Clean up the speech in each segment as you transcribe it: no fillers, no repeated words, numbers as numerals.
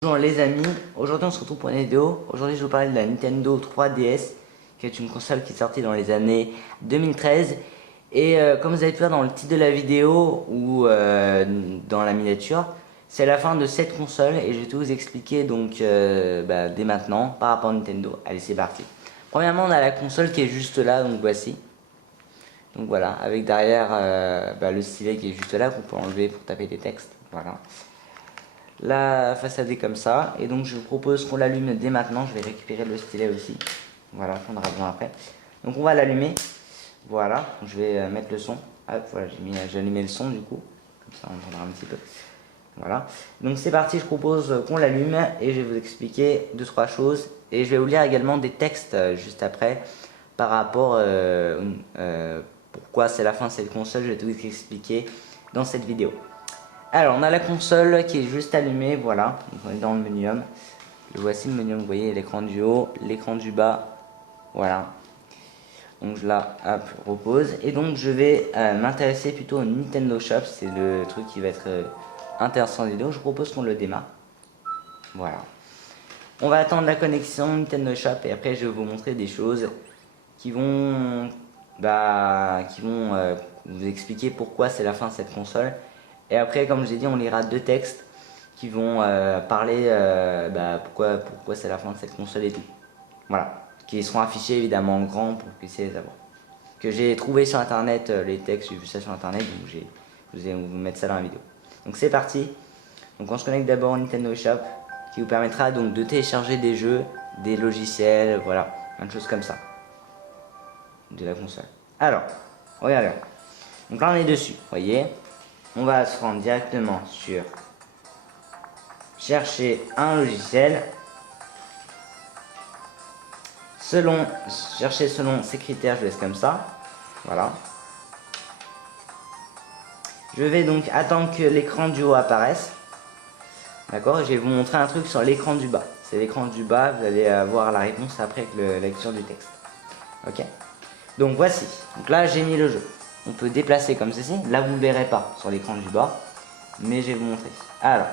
Bonjour les amis, aujourd'hui on se retrouve pour une vidéo. Aujourd'hui je vais vous parler de la Nintendo 3DS, qui est une console qui est sortie dans les années 2013. Et comme vous avez pu voir dans le titre de la vidéo ou dans la miniature, c'est la fin de cette console et je vais tout vous expliquer donc dès maintenant par rapport à Nintendo. Allez, c'est parti. Premièrement, on a la console qui est juste là, donc voici. Donc voilà, avec derrière le stylet qui est juste là qu'on peut enlever pour taper des textes. Voilà. La façade est comme ça, et donc je vous propose qu'on l'allume dès maintenant. Je vais récupérer le stylet aussi, voilà, qu'on aura besoin après. Donc on va l'allumer, voilà. Je vais mettre le son. Hop, voilà, j'ai allumé le son du coup, comme ça on entendra un petit peu. Voilà, donc c'est parti. Je propose qu'on l'allume et je vais vous expliquer 2-3 choses, et je vais vous lire également des textes juste après par rapport pourquoi c'est la fin de cette console. Je vais tout vous expliquer dans cette vidéo. Alors, on a la console qui est juste allumée, voilà. Donc, on est dans le menu home. Voici le menu home, vous voyez l'écran du haut, l'écran du bas, voilà. Donc je la repose, et donc je vais m'intéresser plutôt au Nintendo Shop. C'est le truc qui va être intéressant de vidéo. Je propose qu'on le démarre. Voilà. On va attendre la connexion Nintendo Shop et après je vais vous montrer des choses qui vont vous expliquer pourquoi c'est la fin de cette console. Et après, comme je l'ai dit, on lira deux textes qui vont parler pourquoi c'est la fin de cette console et tout. Voilà, qui seront affichés évidemment en grand pour que vous puissiez les avoir. Que j'ai trouvé sur internet, les textes, j'ai vu ça sur internet, donc je vais vous mettre ça dans la vidéo. Donc c'est parti. Donc on se connecte d'abord au Nintendo Shop, qui vous permettra donc de télécharger des jeux, des logiciels, voilà, plein de choses comme ça de la console. Alors, regardez. Donc là on est dessus, voyez. On va se rendre directement sur chercher un logiciel. Chercher selon ces critères, je laisse comme ça. Voilà. Je vais donc attendre que l'écran du haut apparaisse. D'accord. Je vais vous montrer un truc sur l'écran du bas. C'est l'écran du bas, vous allez avoir la réponse après avec la lecture du texte. Ok. Donc voici. Donc là j'ai mis le jeu. On peut déplacer comme ceci. Là vous ne verrez pas sur l'écran du bas, mais je vais vous montrer. Alors,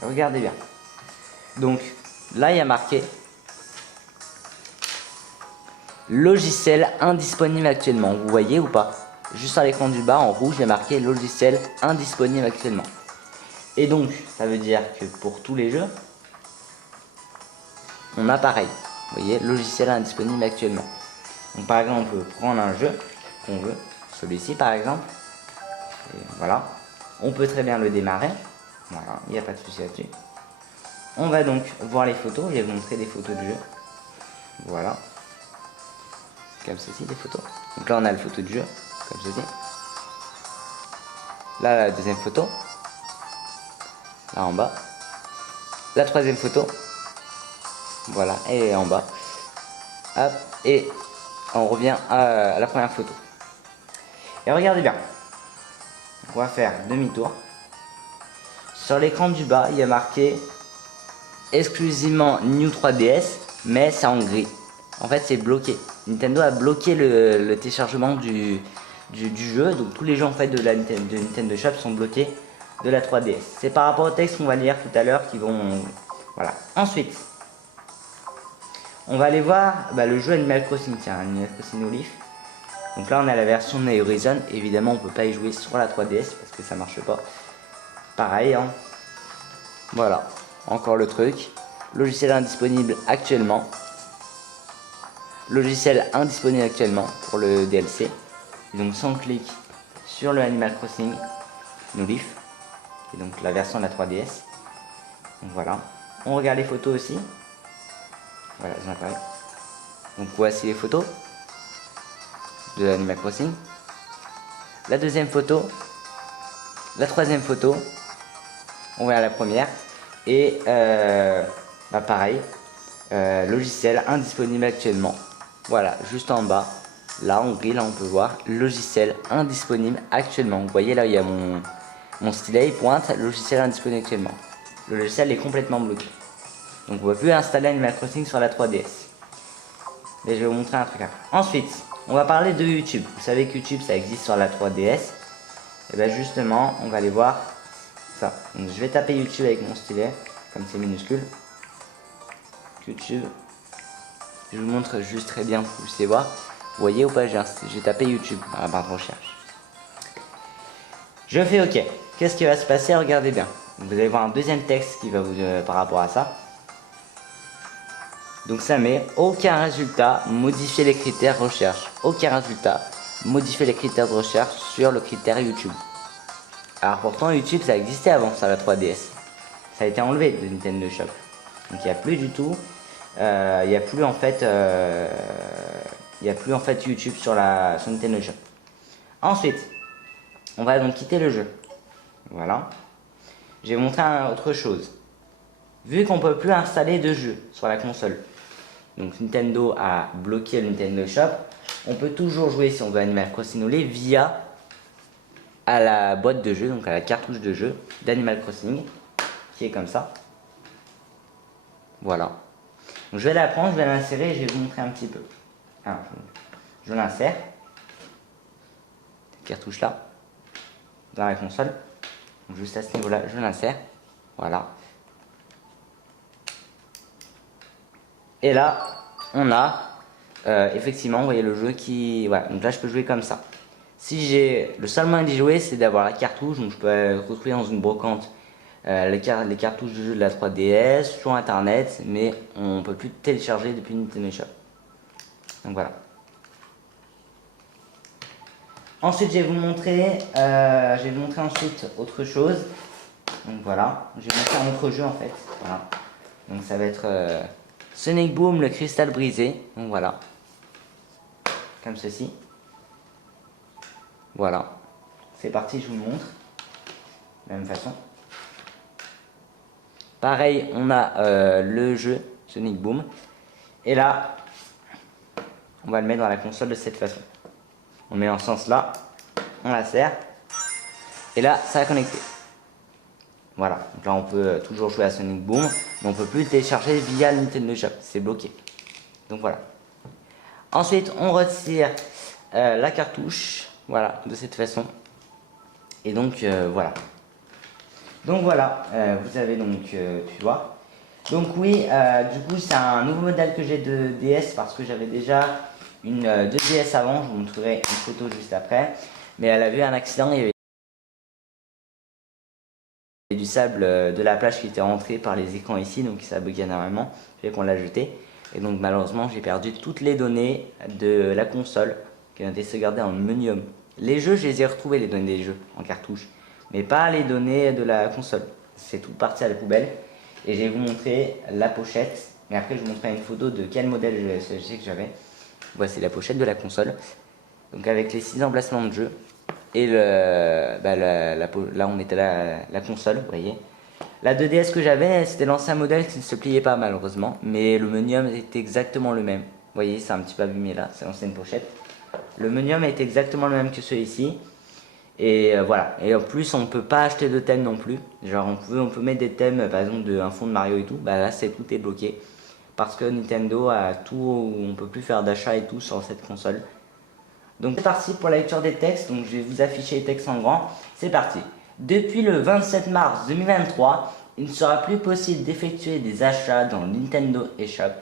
regardez bien. Donc là il y a marqué logiciel indisponible actuellement. Vous voyez ou pas? Juste à l'écran du bas en rouge il y a marqué logiciel indisponible actuellement. Et donc ça veut dire que pour tous les jeux on a pareil. Vous voyez, logiciel indisponible actuellement. Donc par exemple on peut prendre un jeu qu'on veut, celui-ci par exemple, et voilà, on peut très bien le démarrer, voilà, il n'y a pas de souci là-dessus. On va donc voir les photos, je vais vous montrer des photos du jeu, voilà, comme ceci, des photos. Donc là on a la photo du jeu, comme ceci. Là la deuxième photo, là en bas, la troisième photo, voilà, et en bas, hop, et on revient à la première photo. Et regardez bien, on va faire demi-tour. Sur l'écran du bas, il y a marqué exclusivement New 3DS, mais c'est en gris. En fait, c'est bloqué. Nintendo a bloqué le téléchargement du jeu, donc tous les jeux en fait de Nintendo Shop sont bloqués de la 3DS. C'est par rapport au texte qu'on va lire tout à l'heure qui vont... Voilà. Ensuite, on va aller voir le jeu Animal Crossing. Tiens, Animal Crossing New Leaf. Donc là, on a la version de Horizon. Évidemment, on peut pas y jouer sur la 3DS parce que ça marche pas. Pareil, hein. Voilà, encore le truc. Logiciel indisponible actuellement. Logiciel indisponible actuellement pour le DLC. Et donc si on clique sur le Animal Crossing New Leaf, et donc la version de la 3DS. Donc voilà. On regarde les photos aussi. Voilà, j'en apparaît. Donc voici les photos de Animal Crossing. La deuxième photo. La troisième photo. On voit la première. Et pareil, logiciel indisponible actuellement. Voilà, juste en bas, là en gris, là on peut voir logiciel indisponible actuellement. Vous voyez là, il y a mon stylet, il pointe logiciel indisponible actuellement. Le logiciel est complètement bloqué. Donc on ne peut plus installer Animal Crossing sur la 3DS. Mais je vais vous montrer un truc après. Ensuite, on va parler de YouTube. Vous savez que YouTube ça existe sur la 3DS. Et bien justement, on va aller voir ça. Donc je vais taper YouTube avec mon stylet. comme c'est minuscule. YouTube. Je vous montre juste très bien, vous pouvez voir. Vous voyez ou pas, j'ai tapé YouTube dans la barre de recherche. Je fais OK. Qu'est-ce qui va se passer? Regardez bien. Vous allez voir un deuxième texte qui va vous par rapport à ça. Donc ça met aucun résultat, modifier les critères recherche. Aucun résultat, modifier les critères de recherche sur le critère YouTube. Alors pourtant YouTube ça existait avant sur la 3DS. Ça a été enlevé de Nintendo Shop. Donc il n'y a plus du tout. Il n'y a plus en fait YouTube sur Nintendo Shop. Ensuite, on va donc quitter le jeu. Voilà. Je vais vous montrer autre chose. Vu qu'on ne peut plus installer de jeux sur la console, donc Nintendo a bloqué le Nintendo Shop, on peut toujours jouer si on veut Animal Crossing Olé via à la boîte de jeu, donc à la cartouche de jeu d'Animal Crossing, qui est comme ça. Voilà. Donc je vais la prendre, je vais l'insérer et je vais vous montrer un petit peu. Alors, je l'insère, cette cartouche là, dans la console. Donc juste à ce niveau là, je l'insère. Voilà. Et là, on a effectivement, vous voyez le jeu qui... Voilà, donc là je peux jouer comme ça. Si j'ai... Le seul moyen d'y jouer, c'est d'avoir la cartouche, donc je peux retrouver dans une brocante les cartouches de jeu de la 3DS sur internet, mais on peut plus télécharger depuis Nintendo Shop. Donc voilà. Ensuite, je vais vous montrer ensuite autre chose. Donc voilà, je vais montrer un autre jeu en fait. Voilà. Donc ça va être Sonic Boom, le cristal brisé. Donc voilà, comme ceci. Voilà, c'est parti, je vous le montre. De la même façon. Pareil, on a le jeu Sonic Boom. Et là, on va le mettre dans la console de cette façon. On met en ce sens là, on la serre. Et là, ça va connecter. Voilà, donc là on peut toujours jouer à Sonic Boom, mais on peut plus le télécharger via le Nintendo Shop, c'est bloqué. Donc voilà. Ensuite, on retire la cartouche, voilà, de cette façon. Et donc voilà. Donc voilà, vous avez donc pu voir. Donc oui, du coup c'est un nouveau modèle que j'ai de DS parce que j'avais déjà une 2DS avant, je vous montrerai une photo juste après. Mais elle a eu un accident, il y avait du sable de la plage qui était rentré par les écrans ici, donc ça buguait énormément, fait qu'on l'a jeté. Et donc malheureusement j'ai perdu toutes les données de la console qui ont été sauvegardées en Omnium. Les jeux, je les ai retrouvés, les données des jeux en cartouche, mais pas les données de la console. C'est tout parti à la poubelle. Et je vais vous montrer la pochette, et après je vous montrerai une photo de quel modèle je sais que j'avais. Voici la pochette de la console, donc avec les 6 emplacements de jeu. Et là on mettait la console, vous voyez. La 2DS que j'avais, c'était l'ancien modèle qui ne se pliait pas malheureusement, mais le menu était exactement le même. Vous voyez, c'est un petit peu abîmé là, c'est l'ancienne pochette. Le menu est exactement le même que celui-ci. Et voilà, et en plus on ne peut pas acheter de thème non plus. Genre on peut mettre des thèmes, par exemple d'un fond de Mario et tout, bah là tout est bloqué. Parce que Nintendo a tout, on ne peut plus faire d'achat et tout sur cette console. Donc c'est parti pour la lecture des textes, donc je vais vous afficher les textes en grand. C'est parti. Depuis le 27 mars 2023, il ne sera plus possible d'effectuer des achats dans Nintendo eShop.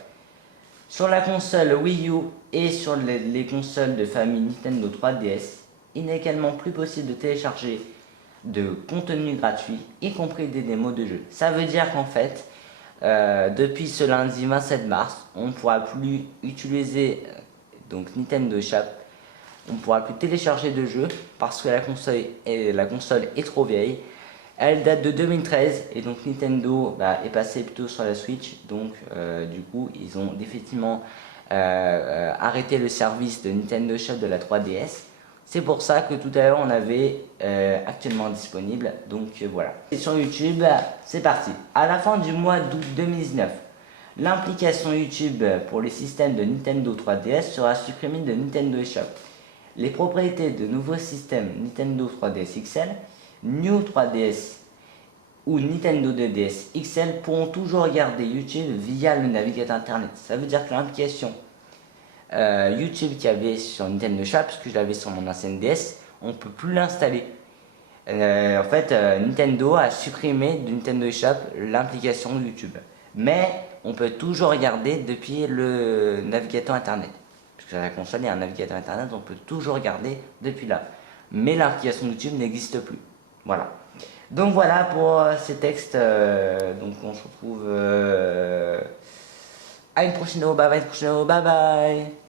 Sur la console Wii U et sur les consoles de famille Nintendo 3DS, il n'est également plus possible de télécharger de contenu gratuit, y compris des démos de jeux. Ça veut dire qu'en fait, depuis ce lundi 27 mars, on ne pourra plus utiliser donc Nintendo eShop. On ne pourra plus télécharger de jeux parce que la console est trop vieille. Elle date de 2013 et donc Nintendo est passé plutôt sur la Switch. Donc du coup ils ont définitivement arrêté le service de Nintendo Shop de la 3DS. C'est pour ça que tout à l'heure on avait actuellement disponible. Donc voilà. Et sur YouTube, c'est parti. À la fin du mois d'août 2019, l'implication YouTube pour les systèmes de Nintendo 3DS sera supprimée de Nintendo eShop. Les propriétés de nouveaux systèmes Nintendo 3DS XL, New 3DS ou Nintendo 2DS XL pourront toujours regarder YouTube via le navigateur internet. Ça veut dire que l'application YouTube qu'il y avait sur Nintendo Shop, parce que je l'avais sur mon ancienne DS, on ne peut plus l'installer. En fait, Nintendo a supprimé de Nintendo eShop l'implication YouTube. Mais on peut toujours regarder depuis le navigateur internet. Puisque la console est un navigateur internet, on peut toujours regarder depuis là. Mais l'application YouTube n'existe plus. Voilà. Donc voilà pour ces textes. Donc on se retrouve à une prochaine vidéo. Bye bye, bye bye.